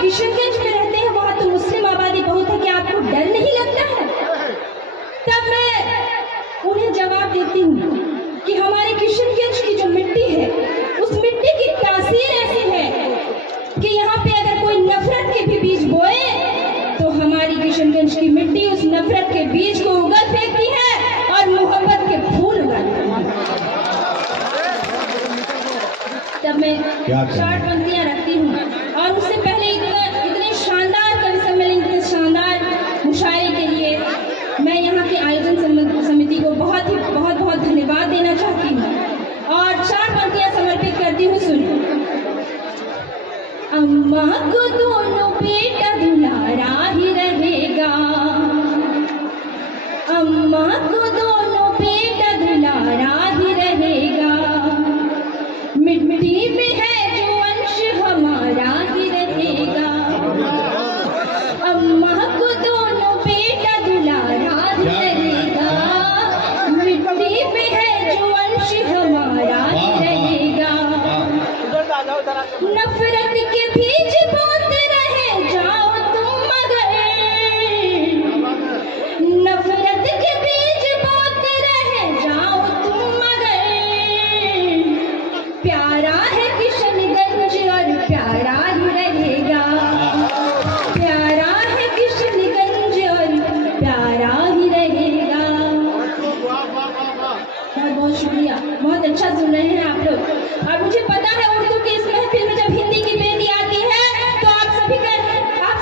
किशनगंज में रहते हैं, वहाँ तो मुस्लिम आबादी बहुत है, क्या आपको डर नहीं लगता है? तब मैं उन्हें जवाब देती हूँ कि हमारे किशनगंज की जो मिट्टी है, उस मिट्टी की तासीर ऐसी है कि यहाँ पे अगर कोई नफरत के भी बीज बोए तो हमारी किशनगंज की मिट्टी उस नफरत के बीज को उगल फेंकती है और मोहब्बत के फूल उगाती है। तब मैं 4 पंक्तियां रखती हूँ और उससे पहले इतने शानदार कवि सम्मेलन, इतने शानदार मुशायरे के लिए मैं यहाँ के आयोजन समिति को बहुत धन्यवाद देना चाहती हूँ और 4 पंक्तियां समर्पित करती हूँ। सुनिए। अम्मा को दोनों बेटा दुलारा ही रहेगा, अम्मा को दोनों बेटा दुलारा ही रहेगा, मिट्टी में है जो अंश हमारा ही रहेगा, अम्मा को दोनों बेटा दुलारा ही रहेगा, मिट्टी में है जो अंश हमारा ही रहेगा, नफरत के बीज बोते रहे जाओ तुम मगर, नफरत के बीज बोते रहे जाओ तुम मगर, प्यारा है किशनगंज और प्यारा ही रहेगा, प्यारा है किशनगंज और प्यारा ही रहेगा। बहुत शुक्रिया, बहुत अच्छा सुन रहे हैं आप लोग। और मुझे पता है उर्दू की इस महफिल में जब हिंदी की बेटी आती है तो आप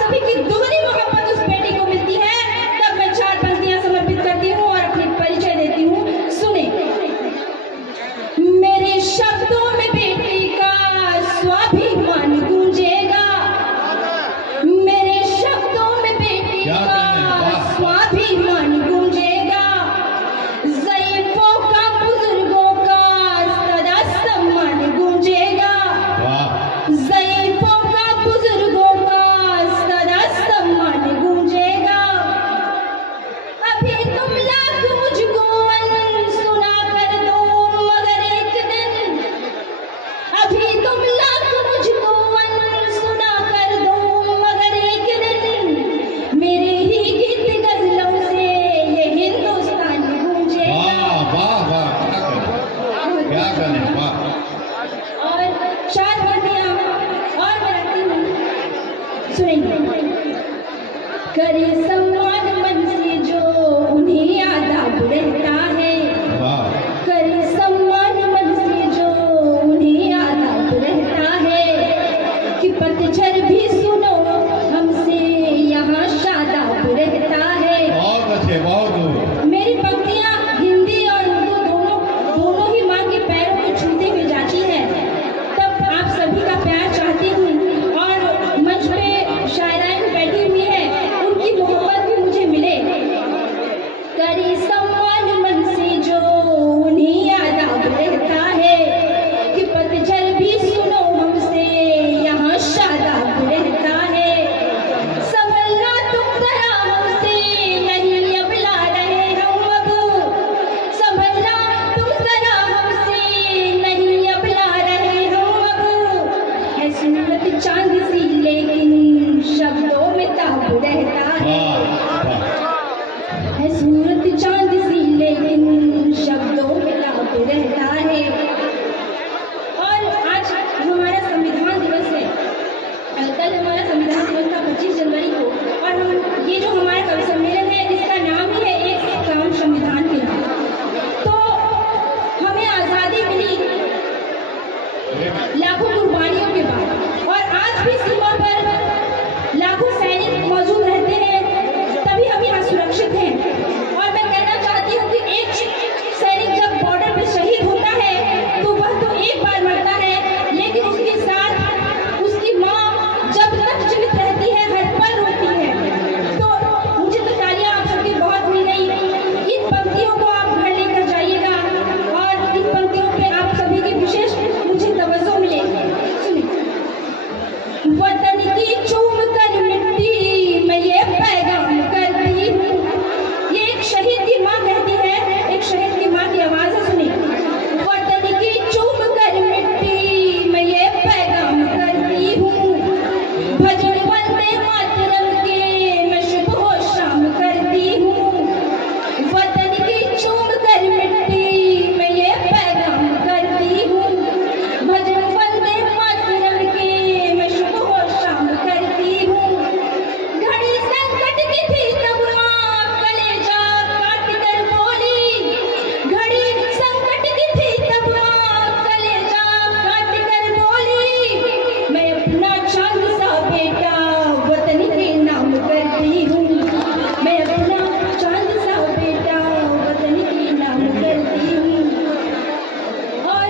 सभी की दोहरी मोहब्बत उस बेटी को मिलती है। तब मैं 4 पंक्तियां समर्पित करती हूँ और अपनी परिचय देती हूँ। सुने। मेरे शब्दों में बेटी का स्वाभिमान गूंजेगा, मेरे शब्दों में बेटी का स्वाभिमान गूंजेगा, ज़ईफ़ों का बुजुर्गों का सदा सम्मान गूंजेगा, ज़ईफ़ों का बुजुर्गों का सदा सम्मान गूंजेगा, अभी तुम लाख मुझको सुना कर दो मगर एक दिन, अभी तुम लाख मुझको सुना कर दो मगर एक दिन, मेरे ही गीत गजलों से ये हिंदुस्तान गूंजेगा। क्या करें, वाह। और 4 पंक्तियां और मैं रखती हूँ। सुनेंगे। करे सम्मान मन से जो उन्हें आदाब रहता है, करे सम्मान मन से जो उन्हें आदाब रहता है, कि पतझड़ भी सुनो हमसे यहाँ शादाब रहता है। बहुत अच्छे, बहुत। मेरी पंक्तियां हिंदी और उर्दू दोनों ही माँ के पैरों को छूते हुए जाती है। तब आप सभी का प्यार चाहती हूँ और मंच पे शायराएं बैठी हुई है, उनकी मोहब्बत भी मुझे मिले। करे सम्मान मन से जो उन्हें आदाब रहता है, कि पतझड़ भी सुनो हमसे यहाँ शादाब रहता है, संभलना तुम जरा हमसे नहीं अब ला रहे हम अब, संभलना तुम जरा हमसे नहीं अब ला रहे हम अब, है सूरत चांद सी लेकिन शब्दों में ताब रहता है सूरत चांद सी लेकिन शब्दों में ताब रहता है। और आज हमारा संविधान दिवस है, कल हमारा संविधान दिवस था 25 जनवरी को, और हम ये जो हमारा कवि सम्मेलन है इसका नाम ही है एक काम संविधान के नाम। तो हमें आज़ादी मिली लाखों कुर्बानियों के बाद, और आज भी सीमा पर लाखों सैनिक मौजूद रहते हैं, तभी हम यहाँ सुरक्षित हैं। और मैं कहना चाहती हूँ कि एक सैनिक जब बॉर्डर पे शहीद होता है तो वह तो एक बार मरता है, लेकिन उसके साथ उसकी माँ जब तक जीवित रहती है हर पल रोती है। तो मुझे तो तालियां आप सबकी बहुत मिल रही। इन पंक्तियों को आप घर लेकर जाइएगा और इन पंक्तियों पे आप सभी की विशेष मुझे तवज्जो मिलेगी। सुनिए। वतन वंदे मातरम के मैं शुभ हो शाम करती हूँ, वतन की चूम कर मिट्टी मैं ये पैगाम करती हूँ। भजन वंदे मातरम के मैं शुभ हो शाम करती हूँ। घड़ी संकट की थी तब माँ कलेजा काट कर बोली, घड़ी संकट की थी तब माँ कलेजा काट कर बोली, मैं अपना चांद सा बेटा वतन के नाम करती हूँ, मैं अपना चांद सा बेटा वतन के नाम करती हूँ। और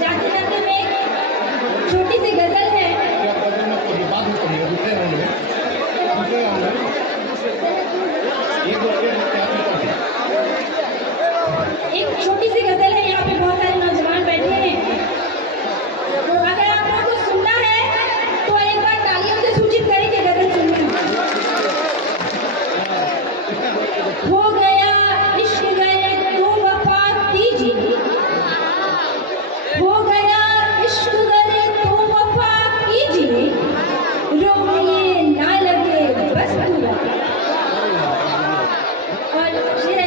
जाते जाते में एक छोटी सी गजल है। क्या बदल में कोई बात नहीं करेगा दूसरे राउंड में ये दो क्या करते हैं एक छोटी सी गजल है, यहाँ पे बहुत सारे नौजवान बैठे हैं, तो अगर आप लोगों को सुनना है तो एक बार तालियों से सूचित करें कि गजल सुनना। हो गया इश्क गए तो वफा कीजिए, हो गया इश्क गए तो वफा कीजिए, रोइए ना लगे बस पूरा। और शेर